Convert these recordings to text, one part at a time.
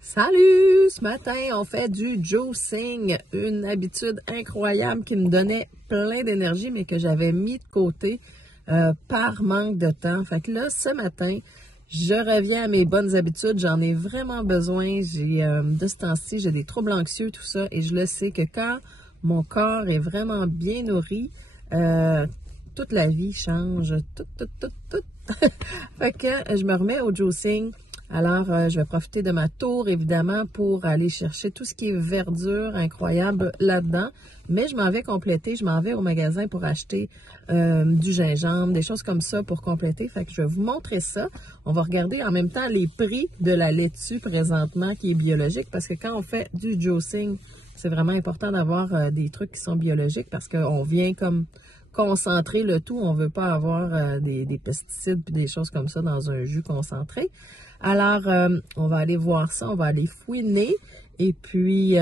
Salut! Ce matin, on fait du juicing, une habitude incroyable qui me donnait plein d'énergie, mais que j'avais mis de côté par manque de temps. Fait que là, ce matin, je reviens à mes bonnes habitudes. J'en ai vraiment besoin. De ce temps-ci, j'ai des troubles anxieux, tout ça, et je le sais que quand mon corps est vraiment bien nourri, toute la vie change. Tout. Fait que je me remets au juicing. Alors, je vais profiter de ma tour, évidemment, pour aller chercher tout ce qui est verdure incroyable là-dedans. Mais je m'en vais compléter, je m'en vais au magasin pour acheter du gingembre, des choses comme ça pour compléter. Fait que je vais vous montrer ça. On va regarder en même temps les prix de la laitue présentement qui est biologique parce que quand on fait du juicing, c'est vraiment important d'avoir des trucs qui sont biologiques parce qu'on vient comme concentrer le tout. On ne veut pas avoir des pesticides et des choses comme ça dans un jus concentré. Alors, on va aller voir ça, on va aller fouiner et puis,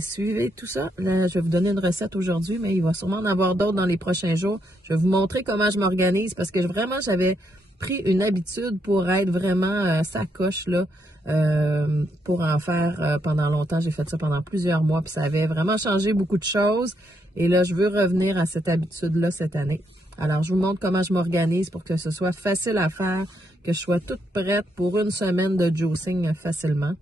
suivez tout ça. Là, je vais vous donner une recette aujourd'hui, mais il va sûrement en avoir d'autres dans les prochains jours. Je vais vous montrer comment je m'organise parce que vraiment, j'avais pris une habitude pour être vraiment sacoche, là, pour en faire pendant longtemps. J'ai fait ça pendant plusieurs mois, puis ça avait vraiment changé beaucoup de choses. Et là, je veux revenir à cette habitude-là cette année. Alors, je vous montre comment je m'organise pour que ce soit facile à faire, que je sois toute prête pour une semaine de juicing facilement.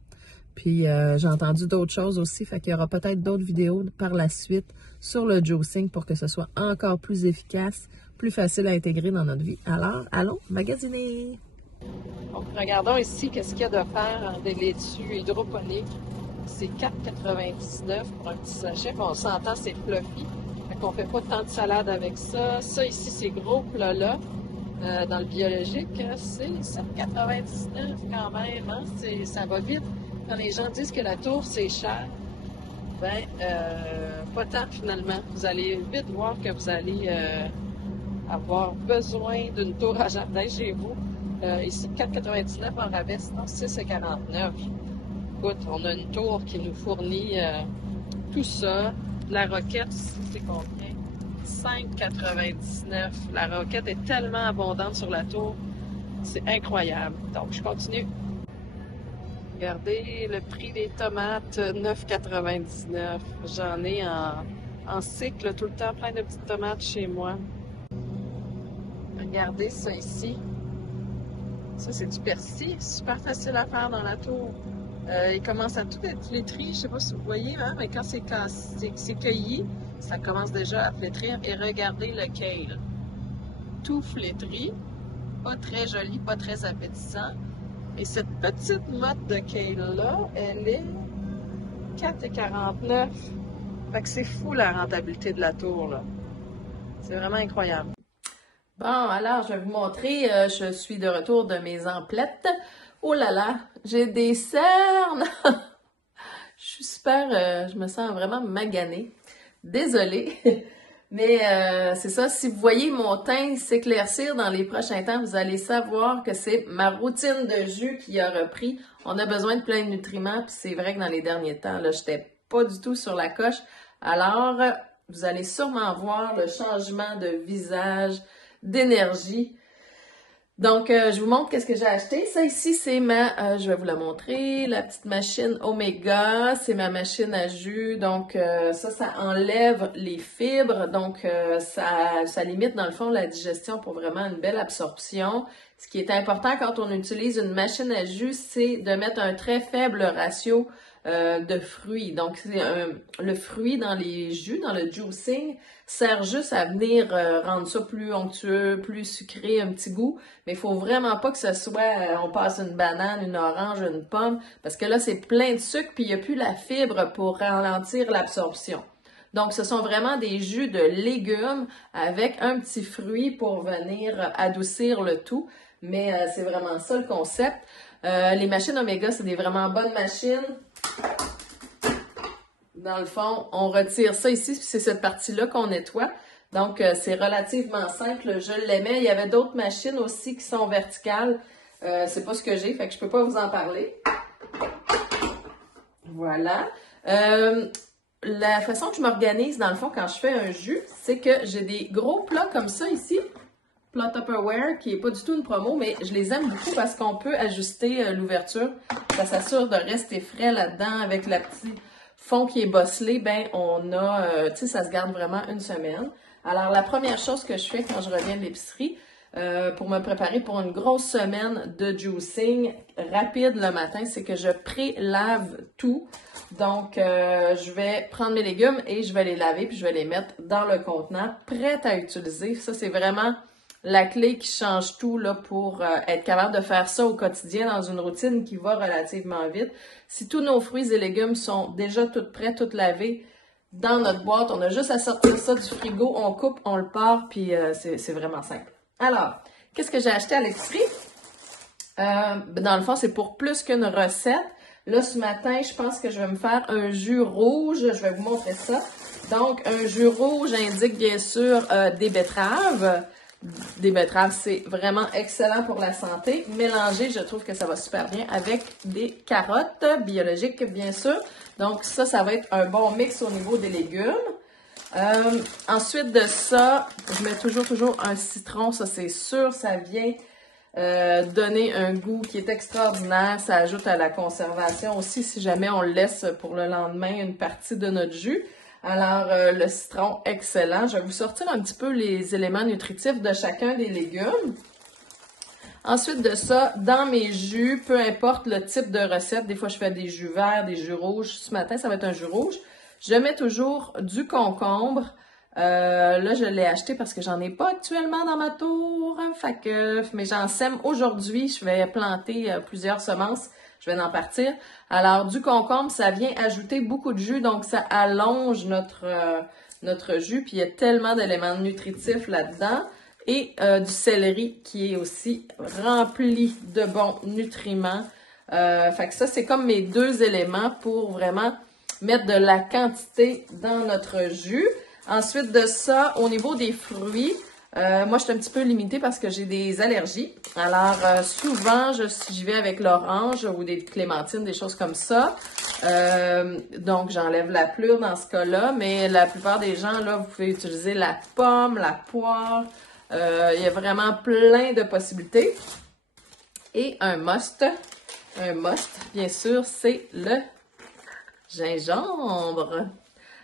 Puis, j'ai entendu d'autres choses aussi, fait qu'il y aura peut-être d'autres vidéos par la suite sur le juicing pour que ce soit encore plus efficace, plus facile à intégrer dans notre vie. Alors, allons magasiner! Donc, regardons ici qu'est-ce qu'il y a de faire des laitues hydroponiques. C'est 4,99 pour un petit sachet. Puis on s'entend, c'est fluffy. Fait qu'on fait pas tant de salade avec ça. Ça ici, ces gros plats-là, dans le biologique, c'est 7,99 quand même. Hein? Ça va vite. Quand les gens disent que la tour, c'est cher, pas tant finalement. Vous allez vite voir que vous allez avoir besoin d'une tour à jardin chez vous. Ici, 4,99 en rabais, sinon 6,49. Écoute, on a une tour qui nous fournit tout ça. La roquette, c'est combien? 5,99. La roquette est tellement abondante sur la tour. C'est incroyable. Donc, je continue. Regardez le prix des tomates, 9,99. J'en ai en cycle tout le temps, plein de petites tomates chez moi. Regardez ça ici. Ça, c'est du persil. Super facile à faire dans la tour. Il commence à tout être flétri. Je ne sais pas si vous voyez, hein, mais quand c'est cueilli, ça commence déjà à flétrir. Et regardez le kale. Tout flétri. Pas très joli, pas très appétissant. Et cette petite motte de kale-là, elle est 4,49. Fait que c'est fou la rentabilité de la tour, là. C'est vraiment incroyable. Bon, alors, je vais vous montrer. Je suis de retour de mes emplettes. Oh là là, j'ai des cernes! Je suis super, je me sens vraiment maganée. Désolée, mais c'est ça, si vous voyez mon teint s'éclaircir dans les prochains temps, vous allez savoir que c'est ma routine de jus qui a repris. On a besoin de plein de nutriments, puis c'est vrai que dans les derniers temps, là, j'étais pas du tout sur la coche. Alors, vous allez sûrement voir le changement de visage, d'énergie. Donc, je vous montre qu'est-ce que j'ai acheté. Ça ici, c'est je vais vous la montrer, la petite machine Omega. C'est ma machine à jus. Donc, ça enlève les fibres. Donc, ça limite, dans le fond, la digestion pour vraiment une belle absorption. Ce qui est important quand on utilise une machine à jus, c'est de mettre un très faible ratio de fruits. Donc, le fruit dans les jus, dans le juicing, sert juste à venir rendre ça plus onctueux, plus sucré, un petit goût. Mais il faut vraiment pas que ce soit, on passe une banane, une orange, une pomme, parce que là, c'est plein de sucre, puis il n'y a plus la fibre pour ralentir l'absorption. Donc, ce sont vraiment des jus de légumes avec un petit fruit pour venir adoucir le tout. Mais c'est vraiment ça le concept. Les machines Omega, c'est des vraiment bonnes machines. Dans le fond, on retire ça ici, puis c'est cette partie-là qu'on nettoie. Donc, c'est relativement simple. Je l'aimais. Il y avait d'autres machines aussi qui sont verticales. C'est pas ce que j'ai, fait que je peux pas vous en parler. Voilà. La façon que je m'organise, dans le fond, quand je fais un jus, c'est que j'ai des gros plats comme ça ici. plat Tupperware qui est pas du tout une promo, mais je les aime beaucoup parce qu'on peut ajuster l'ouverture. Ça s'assure de rester frais là-dedans avec la petite fond qui est bosselé. Ben, on a, tu sais, ça se garde vraiment une semaine. Alors, la première chose que je fais quand je reviens de l'épicerie, pour me préparer pour une grosse semaine de juicing rapide le matin, c'est que je pré-lave tout. Donc, je vais prendre mes légumes et je vais les laver puis je vais les mettre dans le contenant prêt à utiliser. Ça, c'est vraiment la clé qui change tout là pour être capable de faire ça au quotidien dans une routine qui va relativement vite. Si tous nos fruits et légumes sont déjà tout prêts, tout lavés dans notre boîte, on a juste à sortir ça du frigo, on coupe, on le part, puis c'est vraiment simple. Alors, qu'est-ce que j'ai acheté à l'épicerie? Dans le fond, c'est pour plus qu'une recette. Là, ce matin, je pense que je vais me faire un jus rouge. Je vais vous montrer ça. Donc, un jus rouge indique bien sûr des betteraves. Des betteraves, c'est vraiment excellent pour la santé. Mélangé, je trouve que ça va super bien avec des carottes biologiques, bien sûr. Donc, ça va être un bon mix au niveau des légumes. Ensuite de ça, je mets toujours un citron, ça c'est sûr, ça vient donner un goût qui est extraordinaire, ça ajoute à la conservation aussi si jamais on le laisse pour le lendemain une partie de notre jus. Alors le citron, excellent. Je vais vous sortir un petit peu les éléments nutritifs de chacun des légumes. Ensuite de ça, dans mes jus, peu importe le type de recette, des fois je fais des jus verts, des jus rouges. Ce matin, ça va être un jus rouge. Je mets toujours du concombre. Là, je l'ai acheté parce que j'en ai pas actuellement dans ma tour. Mais j'en sème aujourd'hui. Je vais planter plusieurs semences. Je vais en partir. Alors, du concombre, ça vient ajouter beaucoup de jus. Donc, ça allonge notre jus. Puis, il y a tellement d'éléments nutritifs là-dedans. Et du céleri qui est aussi rempli de bons nutriments. Fait que ça, c'est comme mes deux éléments pour vraiment mettre de la quantité dans notre jus. Ensuite de ça, au niveau des fruits, moi, je suis un petit peu limitée parce que j'ai des allergies. Alors, souvent, j'y vais avec l'orange ou des clémentines, des choses comme ça. Donc, j'enlève la pelure dans ce cas-là. Mais la plupart des gens, là, vous pouvez utiliser la pomme, la poire. Il y a vraiment plein de possibilités. Et un must, bien sûr, c'est le gingembre.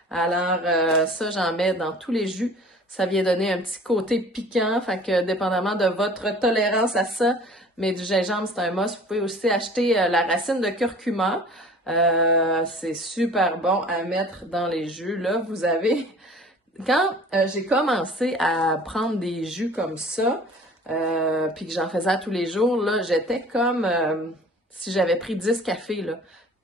Alors, ça, j'en mets dans tous les jus. Ça vient donner un petit côté piquant. Fait que, dépendamment de votre tolérance à ça, mais du gingembre, c'est un must. Vous pouvez aussi acheter la racine de curcuma. C'est super bon à mettre dans les jus. Là, vous avez... Quand j'ai commencé à prendre des jus comme ça, puis que j'en faisais tous les jours, là, j'étais comme si j'avais pris 10 cafés, là.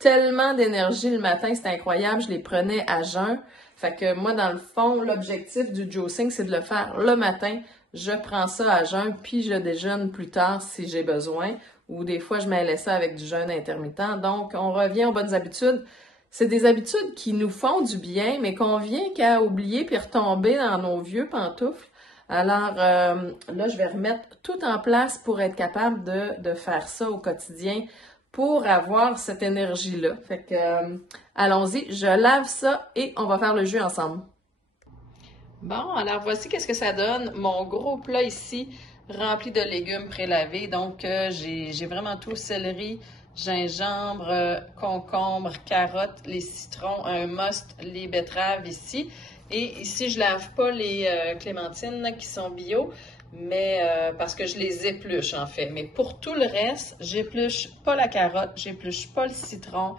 Tellement d'énergie le matin, c'était incroyable, je les prenais à jeun. Fait que moi, dans le fond, l'objectif du juicing, c'est de le faire le matin. Je prends ça à jeun, puis je déjeune plus tard si j'ai besoin. Ou des fois, je mêlais ça avec du jeûne intermittent. Donc, on revient aux bonnes habitudes. C'est des habitudes qui nous font du bien, mais qu'on vient qu'à oublier puis retomber dans nos vieux pantoufles. Alors, là, je vais remettre tout en place pour être capable de faire ça au quotidien, pour avoir cette énergie-là. Fait que, allons-y, je lave ça et on va faire le jus ensemble. Bon, alors voici qu'est-ce que ça donne. Mon gros plat ici, rempli de légumes prélavés. Donc, j'ai vraiment tout, céleri, gingembre, concombre, carottes, les citrons, un must, les betteraves ici. Et ici, je lave pas les clémentines qui sont bio, mais parce que je les épluche en fait. Mais pour tout le reste, j'épluche pas la carotte, j'épluche pas le citron,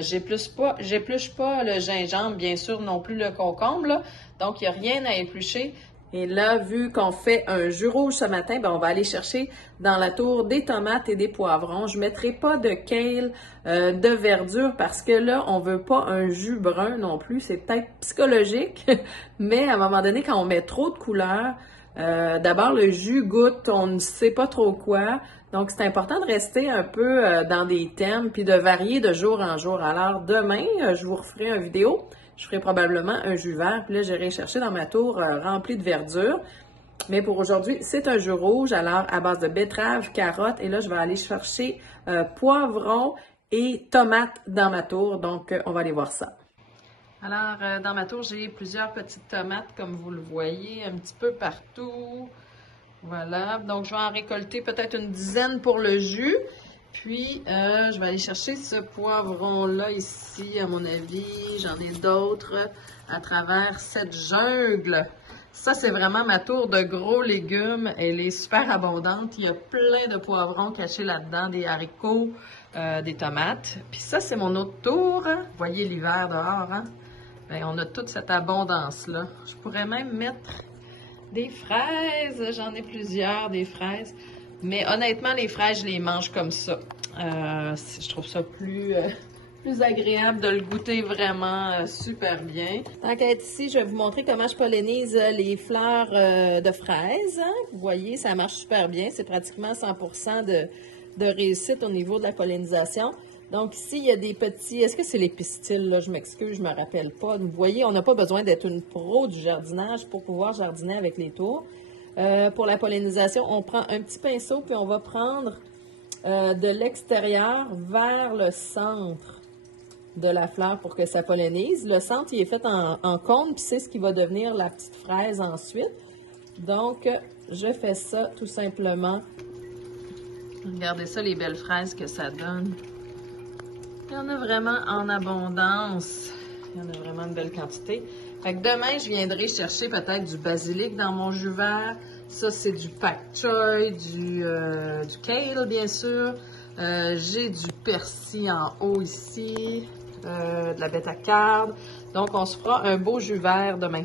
j'épluche pas le gingembre, bien sûr non plus le concombre, là. Donc il n'y a rien à éplucher. Et là, vu qu'on fait un jus rouge ce matin, ben on va aller chercher dans la tour des tomates et des poivrons. Je ne mettrai pas de kale, de verdure, parce que là, on veut pas un jus brun non plus. C'est peut-être psychologique, mais à un moment donné, quand on met trop de couleurs, d'abord le jus goûte, on ne sait pas trop quoi. Donc, c'est important de rester un peu dans des thèmes, puis de varier de jour en jour. Alors, demain, je vous referai une vidéo. Je ferai probablement un jus vert, puis là, j'irai chercher dans ma tour remplie de verdure. Mais pour aujourd'hui, c'est un jus rouge, alors à base de betterave, carottes, et là, je vais aller chercher poivrons et tomates dans ma tour. Donc, on va aller voir ça. Alors, dans ma tour, j'ai plusieurs petites tomates, comme vous le voyez, un petit peu partout. Voilà, donc je vais en récolter peut-être une dizaine pour le jus. Puis, je vais aller chercher ce poivron-là ici, à mon avis. J'en ai d'autres à travers cette jungle. Ça, c'est vraiment ma tour de gros légumes. Elle est super abondante. Il y a plein de poivrons cachés là-dedans, des haricots, des tomates. Puis ça, c'est mon autre tour. Vous voyez l'hiver dehors, hein? Bien, on a toute cette abondance-là. Je pourrais même mettre des fraises. J'en ai plusieurs, des fraises. Mais honnêtement, les fraises, je les mange comme ça. Je trouve ça plus agréable de le goûter vraiment super bien. Tant qu'à être ici, je vais vous montrer comment je pollinise les fleurs de fraises. Hein? Vous voyez, ça marche super bien. C'est pratiquement 100% de réussite au niveau de la pollinisation. Donc ici, il y a des petits... Est-ce que c'est les pistils, là? Je m'excuse, je ne me rappelle pas. Vous voyez, on n'a pas besoin d'être une pro du jardinage pour pouvoir jardiner avec les tours. Pour la pollinisation, on prend un petit pinceau puis on va prendre de l'extérieur vers le centre de la fleur pour que ça pollinise. Le centre, il est fait en cône puis c'est ce qui va devenir la petite fraise ensuite. Donc, je fais ça tout simplement. Regardez ça, les belles fraises que ça donne. Il y en a vraiment en abondance. Il y en a vraiment une belle quantité. Fait que demain, je viendrai chercher peut-être du basilic dans mon jus vert. Ça, c'est du pak choy, du kale, bien sûr. J'ai du persil en haut ici, de la bêta-carde. Donc, on se fera un beau jus vert demain.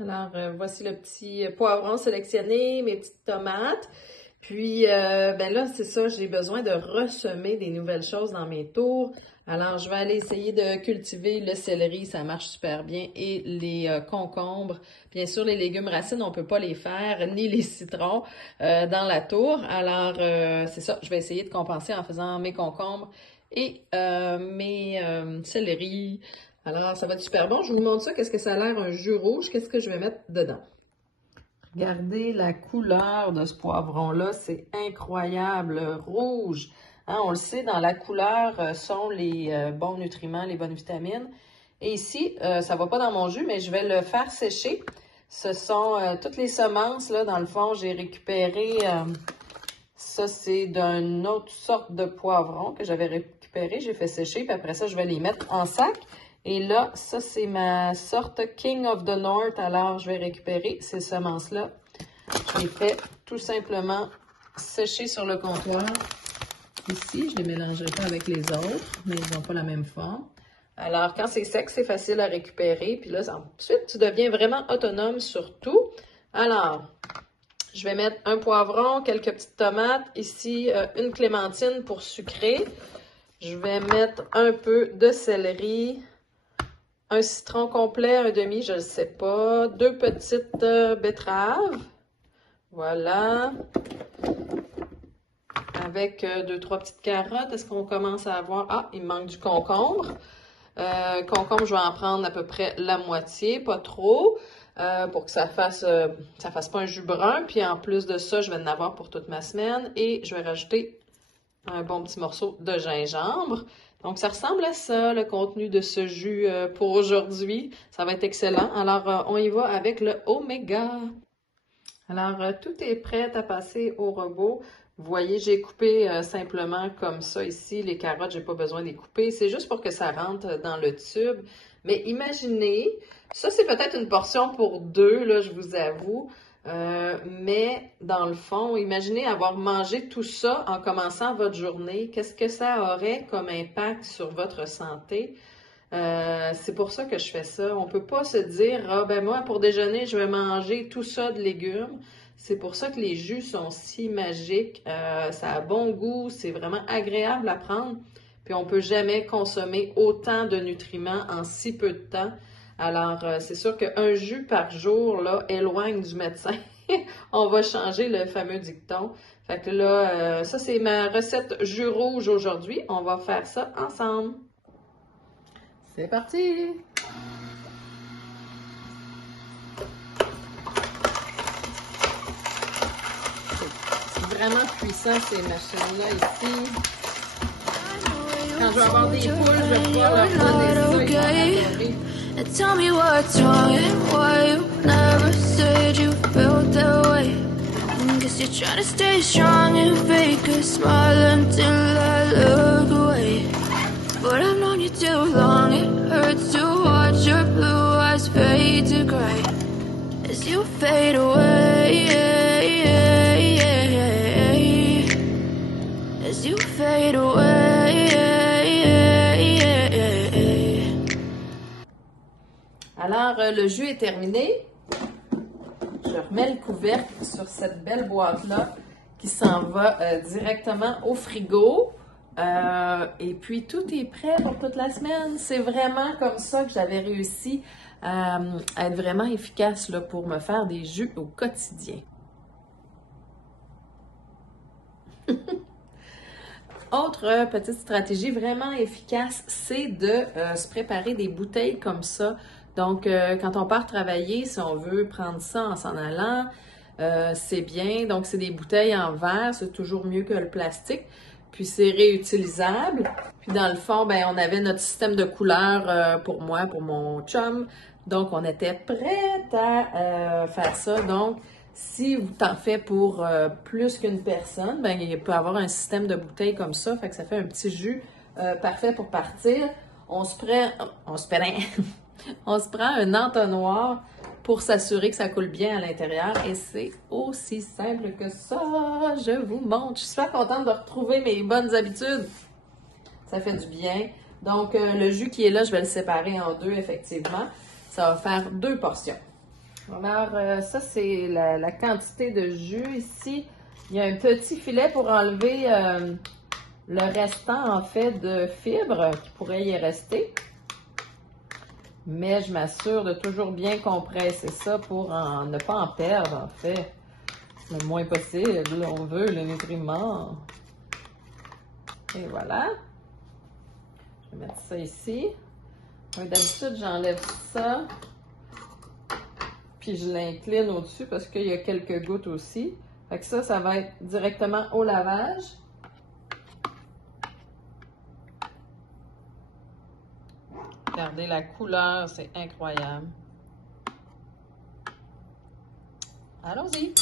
Alors, voici le petit poivron sélectionné, mes petites tomates. Puis, ben là, c'est ça, j'ai besoin de ressemer des nouvelles choses dans mes tours. Alors, je vais aller essayer de cultiver le céleri, ça marche super bien, et les concombres. Bien sûr, les légumes racines, on peut pas les faire, ni les citrons dans la tour. Alors, c'est ça, je vais essayer de compenser en faisant mes concombres et mes céleri. Alors, ça va être super bon. Je vous montre ça, qu'est-ce que ça a l'air, un jus rouge, qu'est-ce que je vais mettre dedans. Regardez la couleur de ce poivron-là, c'est incroyable, rouge. Hein, on le sait, dans la couleur sont les bons nutriments, les bonnes vitamines. Et ici, ça ne va pas dans mon jus, mais je vais le faire sécher. Ce sont toutes les semences, là, dans le fond, j'ai récupéré, ça c'est d'une autre sorte de poivron que j'avais récupéré, j'ai fait sécher, puis après ça, je vais les mettre en sac. Et là, ça, c'est ma sorte King of the North. Alors, je vais récupérer ces semences-là. Je les fais tout simplement sécher sur le comptoir. Ici, je ne les mélangerai pas avec les autres, mais ils n'ont pas la même forme. Alors, quand c'est sec, c'est facile à récupérer. Puis là, ensuite, tu deviens vraiment autonome sur tout. Alors, je vais mettre un poivron, quelques petites tomates. Ici, une clémentine pour sucrer. Je vais mettre un peu de céleri. Un citron complet, un demi, je ne sais pas. 2 petites betteraves. Voilà. Avec 2-3 petites carottes. Est-ce qu'on commence à avoir... Ah, il me manque du concombre. Concombre, je vais en prendre à peu près la moitié, pas trop, pour que ça fasse pas un jus brun. Puis en plus de ça, je vais en avoir pour toute ma semaine. Et je vais rajouter un bon petit morceau de gingembre. Donc, ça ressemble à ça, le contenu de ce jus pour aujourd'hui. Ça va être excellent. Alors, on y va avec le Oméga. Alors, tout est prêt à passer au robot. Vous voyez, j'ai coupé simplement comme ça ici. Les carottes, j'ai pas besoin de les couper. C'est juste pour que ça rentre dans le tube. Mais imaginez, ça c'est peut-être une portion pour 2, là, je vous avoue. Mais dans le fond, imaginez avoir mangé tout ça en commençant votre journée. Qu'est-ce que ça aurait comme impact sur votre santé? C'est pour ça que je fais ça. On ne peut pas se dire, ah ben moi pour déjeuner, je vais manger tout ça de légumes. C'est pour ça que les jus sont si magiques. Ça a bon goût, c'est vraiment agréable à prendre. Puis on ne peut jamais consommer autant de nutriments en si peu de temps. Alors, c'est sûr qu'un jus par jour, là, éloigne du médecin. On va changer le fameux dicton. Fait que là, ça, c'est ma recette jus rouge aujourd'hui. On va faire ça ensemble. C'est parti! C'est vraiment puissant, ces machines-là, ici. Quand je vais avoir des poules, je vais pouvoir leur donner ça. And tell me what's wrong, why you never said you felt that way. 'cause you're trying to stay strong and fake a smile until I look away. But I've known you too long, it hurts to watch your blue eyes fade to gray as you fade away, as you fade away. Alors, le jus est terminé. Je remets le couvercle sur cette belle boîte-là qui s'en va directement au frigo. Et puis, tout est prêt pour toute la semaine. C'est vraiment comme ça que j'avais réussi à être vraiment efficace là, pour me faire des jus au quotidien. Autre petite stratégie vraiment efficace, c'est de se préparer des bouteilles comme ça. Donc, quand on part travailler, si on veut prendre ça en s'en allant, c'est bien. Donc, c'est des bouteilles en verre, c'est toujours mieux que le plastique. Puis, c'est réutilisable. Puis, dans le fond, ben, on avait notre système de couleurs pour moi, pour mon chum. Donc, on était prête à faire ça. Donc, si vous t'en faites pour plus qu'une personne, ben, il peut y avoir un système de bouteilles comme ça. Fait que ça fait un petit jus parfait pour partir. On se prend un entonnoir pour s'assurer que ça coule bien à l'intérieur et c'est aussi simple que ça. Je vous montre. Je suis super contente de retrouver mes bonnes habitudes. Ça fait du bien. Donc, le jus qui est là, je vais le séparer en deux, effectivement. Ça va faire 2 portions. Alors, ça, c'est la quantité de jus ici. Il y a un petit filet pour enlever le restant, en fait, de fibres qui pourrait y rester. Mais je m'assure de toujours bien compresser ça pour ne pas en perdre, en fait. Le moins possible, on veut le nutriment. Et voilà. Je vais mettre ça ici. D'habitude, j'enlève ça. Puis je l'incline au-dessus parce qu'il y a quelques gouttes aussi. Fait que ça va être directement au lavage. Regardez la couleur, c'est incroyable. Allons-y!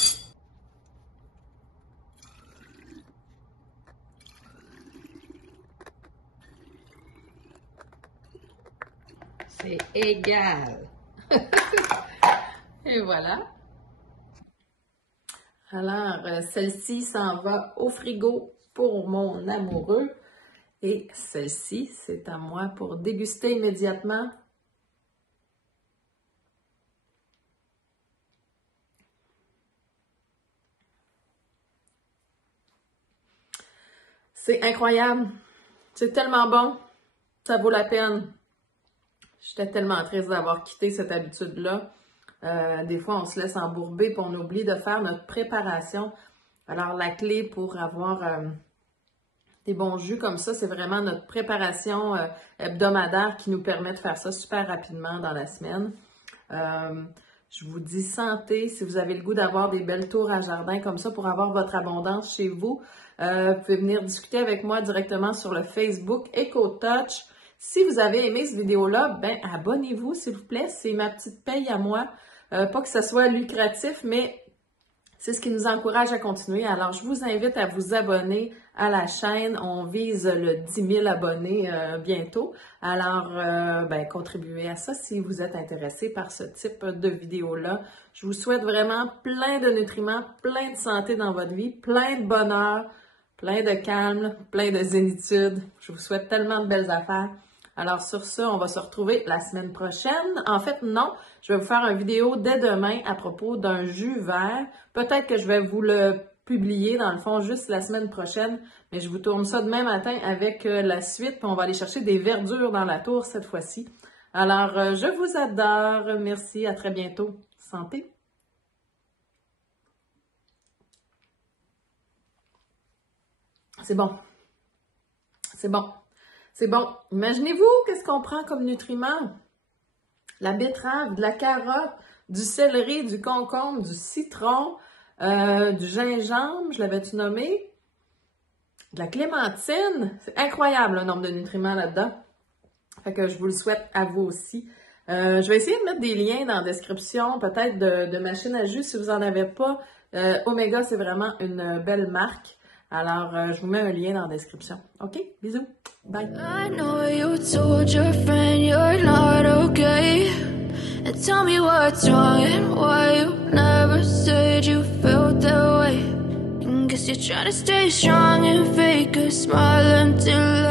C'est égal! Et voilà! Alors, celle-ci s'en va au frigo pour mon amoureux. Et celle-ci, c'est à moi pour déguster immédiatement. C'est incroyable. C'est tellement bon. Ça vaut la peine. J'étais tellement triste d'avoir quitté cette habitude-là. Des fois, on se laisse embourber et on oublie de faire notre préparation. Alors, la clé pour avoir des bons jus comme ça, c'est vraiment notre préparation hebdomadaire qui nous permet de faire ça super rapidement dans la semaine. Je vous dis santé. Si vous avez le goût d'avoir des belles tours à jardin comme ça pour avoir votre abondance chez vous, vous pouvez venir discuter avec moi directement sur le Facebook EcoTouch. Si vous avez aimé cette vidéo-là, ben abonnez-vous s'il vous plaît. C'est ma petite paye à moi. Pas que ce soit lucratif, mais c'est ce qui nous encourage à continuer. Alors, je vous invite à vous abonner à la chaîne. On vise le 10 000 abonnés bientôt. Alors, contribuez à ça si vous êtes intéressé par ce type de vidéo-là. Je vous souhaite vraiment plein de nutriments, plein de santé dans votre vie, plein de bonheur, plein de calme, plein de zénitude. Je vous souhaite tellement de belles affaires. Alors, sur ça, on va se retrouver la semaine prochaine. En fait, non, je vais vous faire une vidéo dès demain à propos d'un jus vert. Peut-être que je vais vous le publier, dans le fond, juste la semaine prochaine, mais je vous tourne ça demain matin avec la suite, puis on va aller chercher des verdures dans la tour cette fois-ci. Alors, je vous adore. Merci, à très bientôt. Santé! C'est bon. C'est bon. C'est bon. Imaginez-vous qu'est-ce qu'on prend comme nutriments. La betterave, de la carotte, du céleri, du concombre, du citron, du gingembre, je l'avais-tu nommé? De la clémentine. C'est incroyable le nombre de nutriments là-dedans. Fait que je vous le souhaite à vous aussi. Je vais essayer de mettre des liens dans la description, peut-être de machines à jus si vous n'en avez pas. Omega, c'est vraiment une belle marque. Alors, je vous mets un lien dans la description. OK? Bisous. Bye. I know you told your friend you're not okay. And tell me what's wrong and why you never said you felt that way. And guess you're trying to stay strong and fake a smile until